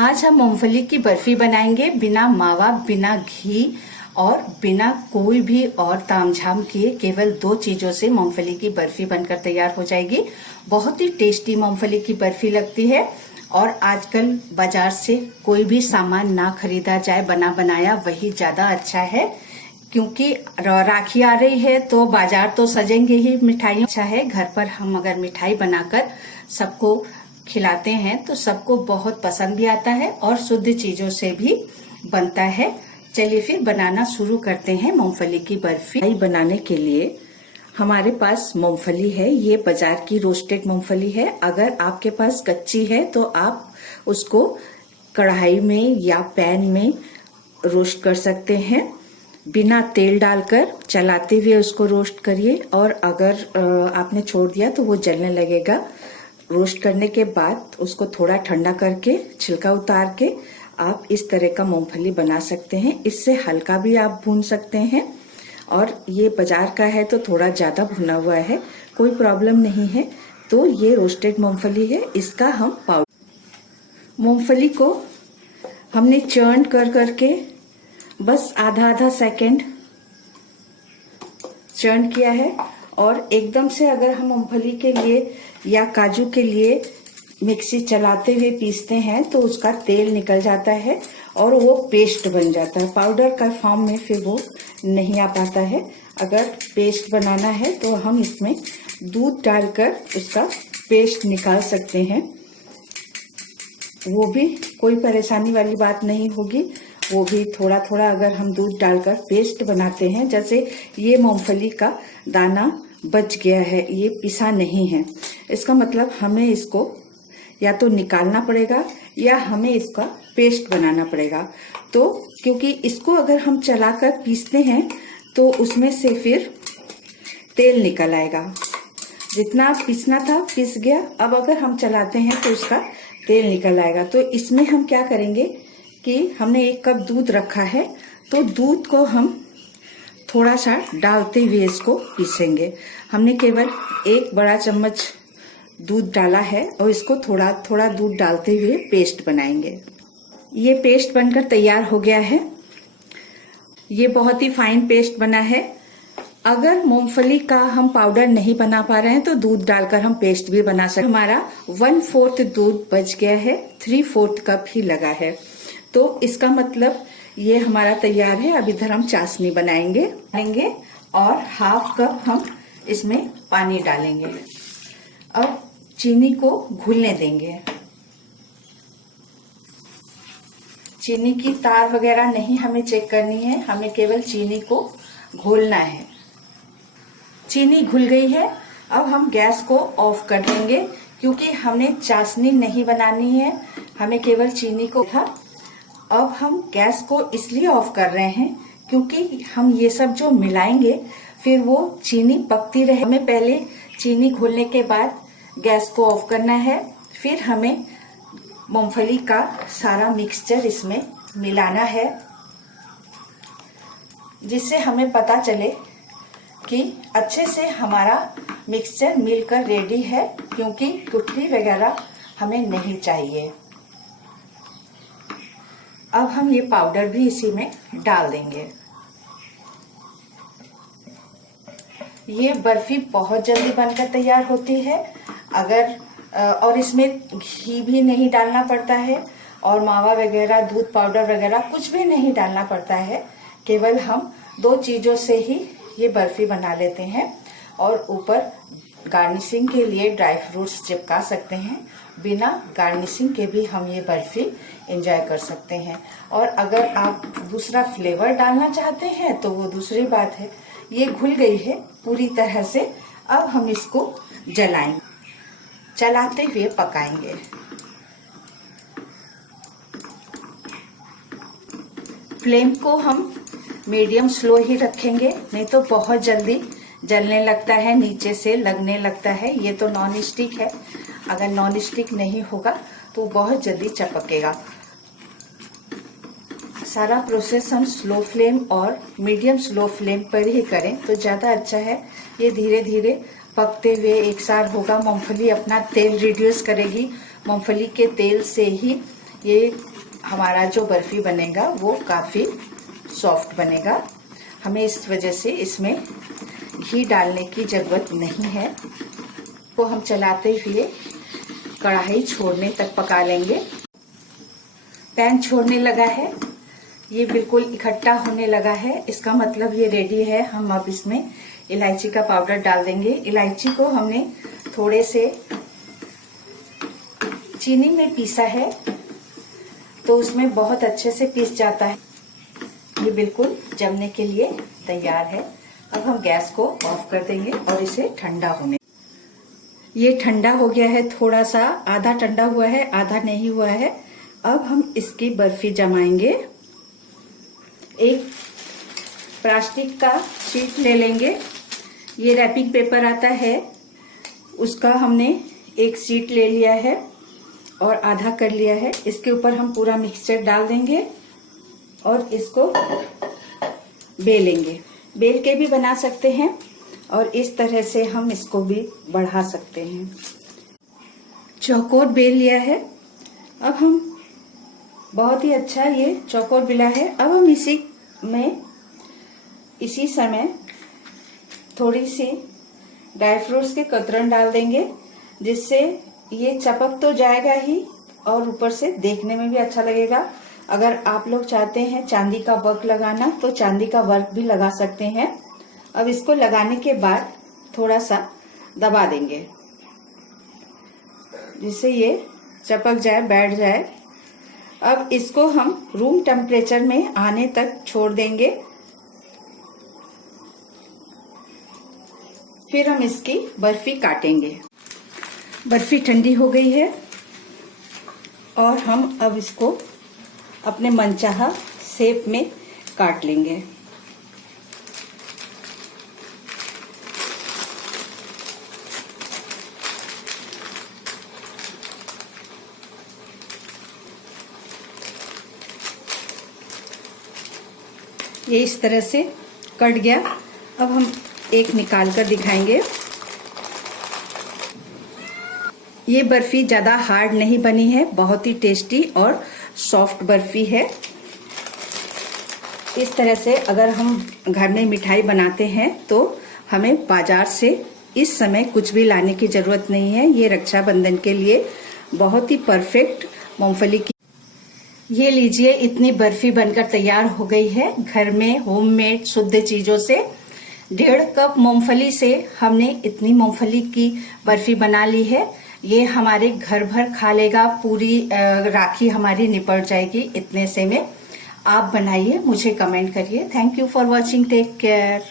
आज हम मूंगफली की बर्फी बनाएंगे बिना मावा, बिना घी और बिना कोई भी और तामझाम किए। केवल 2 चीजों से मूंगफली की बर्फी बनकर तैयार हो जाएगी। बहुत ही टेस्टी मूंगफली की बर्फी लगती है और आजकल बाजार से कोई भी सामान ना खरीदा जाए, बना बनाया वही ज्यादा अच्छा है। क्योंकि राखी आ रही है तो बाजार तो सजेंगे ही मिठाइयों। अच्छा है घर पर हम अगर मिठाई बनाकर सबको खिलाते हैं तो सबको बहुत पसंद भी आता है और शुद्ध चीजों से भी बनता है। चलिए फिर बनाना शुरू करते हैं मूंगफली की बर्फी। बनाने के लिए हमारे पास मूंगफली है, ये बाजार की रोस्टेड मूंगफली है। अगर आपके पास कच्ची है तो आप उसको कढ़ाई में या पैन में रोस्ट कर सकते हैं। बिना तेल डालकर चलाते हुए उसको रोस्ट करिए और अगर आपने छोड़ दिया तो वो जलने लगेगा। रोस्ट करने के बाद उसको थोड़ा ठंडा करके छिलका उतार के आप इस तरह का मूंगफली बना सकते हैं। इससे हल्का भी आप भून सकते हैं और ये बाजार का है तो थोड़ा ज्यादा भुना हुआ है, कोई प्रॉब्लम नहीं है। तो ये रोस्टेड मूंगफली है, इसका हम पाउडर मूंगफली को हमने चर्न कर करके बस आधा सेकंड चर्न किया है। और एकदम से अगर हम मूंगफली के लिए या काजू के लिए मिक्सी चलाते हुए पीसते हैं तो उसका तेल निकल जाता है और वो पेस्ट बन जाता है। पाउडर का फॉर्म में फिर वो नहीं आ पाता है। अगर पेस्ट बनाना है तो हम इसमें दूध डालकर उसका पेस्ट निकाल सकते हैं, वो भी कोई परेशानी वाली बात नहीं होगी। वो भी थोड़ा थोड़ा अगर हम दूध डालकर पेस्ट बनाते हैं, जैसे ये मूंगफली का दाना बच गया है, ये पिसा नहीं है, इसका मतलब हमें इसको या तो निकालना पड़ेगा या हमें इसका पेस्ट बनाना पड़ेगा। तो क्योंकि इसको अगर हम चलाकर पीसते हैं तो उसमें से फिर तेल निकल आएगा। जितना पीसना था पीस गया, अब अगर हम चलाते हैं तो उसका तेल निकल आएगा। तो इसमें हम क्या करेंगे कि हमने 1 कप दूध रखा है तो दूध को हम थोड़ा सा डालते हुए इसको पीसेंगे। हमने केवल 1 बड़ा चम्मच दूध डाला है और इसको थोड़ा थोड़ा दूध डालते हुए पेस्ट बनाएंगे। ये पेस्ट बनकर तैयार हो गया है। ये बहुत ही फाइन पेस्ट बना है। अगर मूंगफली का हम पाउडर नहीं बना पा रहे हैं तो दूध डालकर हम पेस्ट भी बना सकते हैं। हमारा 1/4 दूध बच गया है, 3/4 कप ही लगा है, तो इसका मतलब ये हमारा तैयार है। अब इधर हम चाशनी बनाएंगे और 1/2 कप हम इसमें पानी डालेंगे। अब चीनी को घुलने देंगे। चीनी की तार वगैरह नहीं हमें चेक करनी है, हमें केवल चीनी को घोलना है। चीनी घुल गई है। अब हम गैस को ऑफ कर देंगे क्योंकि हमें चाशनी नहीं बनानी है, हमें केवल चीनी को था। अब हम गैस को इसलिए ऑफ कर रहे हैं क्योंकि हम ये सब जो मिलाएंगे फिर वो चीनी पकती रहे। हमें पहले चीनी घोलने के बाद गैस को ऑफ करना है, फिर हमें मूंगफली का सारा मिक्सचर इसमें मिलाना है, जिससे हमें पता चले कि अच्छे से हमारा मिक्सचर मिलकर रेडी है, क्योंकि गुठली वगैरह हमें नहीं चाहिए। अब हम ये पाउडर भी इसी में डाल देंगे। ये बर्फी बहुत जल्दी बनकर तैयार होती है। अगर और इसमें घी भी नहीं डालना पड़ता है और मावा वगैरह, दूध पाउडर वगैरह कुछ भी नहीं डालना पड़ता है। केवल हम 2 चीजों से ही ये बर्फी बना लेते हैं। और ऊपर गार्निशिंग के लिए ड्राई फ्रूट्स चिपका सकते हैं। बिना गार्निशिंग के भी हम ये बर्फी एंजॉय कर सकते हैं। और अगर आप दूसरा फ्लेवर डालना चाहते हैं तो वो दूसरी बात है। ये घुल गई है पूरी तरह से। अब हम इसको जलाएंगे, चलाते हुए पकाएंगे। फ्लेम को हम मीडियम स्लो ही रखेंगे, नहीं तो बहुत जल्दी जलने लगता है, नीचे से लगने लगता है। ये तो नॉन स्टिक है, अगर नॉन स्टिक नहीं होगा तो बहुत जल्दी चपकेगा। सारा प्रोसेस हम स्लो फ्लेम और मीडियम स्लो फ्लेम पर ही करें तो ज्यादा अच्छा है। ये धीरे धीरे पकते हुए एक साथ होगा। मूंगफली अपना तेल रिड्यूस करेगी, मूंगफली के तेल से ही ये हमारा जो बर्फी बनेगा वो काफ़ी सॉफ्ट बनेगा। हमें इस वजह से इसमें घी डालने की ज़रूरत नहीं है। तो हम चलाते हुए कढ़ाई छोड़ने तक पका लेंगे। पैन छोड़ने लगा है, ये बिल्कुल इकट्ठा होने लगा है, इसका मतलब ये रेडी है। हम अब इसमें इलायची का पाउडर डाल देंगे। इलायची को हमने थोड़े से चीनी में पीसा है तो उसमें बहुत अच्छे से पीस जाता है। ये बिल्कुल जमने के लिए तैयार है। अब हम गैस को ऑफ कर देंगे और इसे ठंडा होने। ये ठंडा हो गया है, थोड़ा सा आधा ठंडा हुआ है, आधा नहीं हुआ है। अब हम इसकी बर्फी जमाएंगे। एक प्लास्टिक का शीट ले लेंगे। ये रैपिंग पेपर आता है, उसका हमने एक शीट ले लिया है और आधा कर लिया है। इसके ऊपर हम पूरा मिक्सचर डाल देंगे और इसको बेलेंगे। बेल के भी बना सकते हैं और इस तरह से हम इसको भी बढ़ा सकते हैं। चौकोर बेल लिया है। अब हम बहुत ही अच्छा ये चौकोर बेला है। अब हम इसी समय थोड़ी सी ड्राई फ्रूट्स के कतरन डाल देंगे, जिससे ये चपक तो जाएगा ही और ऊपर से देखने में भी अच्छा लगेगा। अगर आप लोग चाहते हैं चांदी का वर्क लगाना तो चांदी का वर्क भी लगा सकते हैं। अब इसको लगाने के बाद थोड़ा सा दबा देंगे जिससे ये चपक जाए, बैठ जाए। अब इसको हम रूम टेम्परेचर में आने तक छोड़ देंगे। फिर हम इसकी बर्फी काटेंगे। बर्फी ठंडी हो गई है और हम अब इसको अपने मनचाहा शेप में काट लेंगे। ये इस तरह से कट गया। अब हम एक निकाल कर दिखाएंगे। ये बर्फी ज़्यादा हार्ड नहीं बनी है, बहुत ही टेस्टी और सॉफ्ट बर्फी है। इस तरह से अगर हम घर में मिठाई बनाते हैं तो हमें बाजार से इस समय कुछ भी लाने की ज़रूरत नहीं है। ये रक्षाबंधन के लिए बहुत ही परफेक्ट मूंगफली की। ये लीजिए, इतनी बर्फी बनकर तैयार हो गई है घर में होममेड शुद्ध चीज़ों से। 1.5 कप मूंगफली से हमने इतनी मूंगफली की बर्फी बना ली है। ये हमारे घर भर खा लेगा, पूरी राखी हमारी निपट जाएगी इतने से में। आप बनाइए, मुझे कमेंट करिए। Thank you for watching, take care.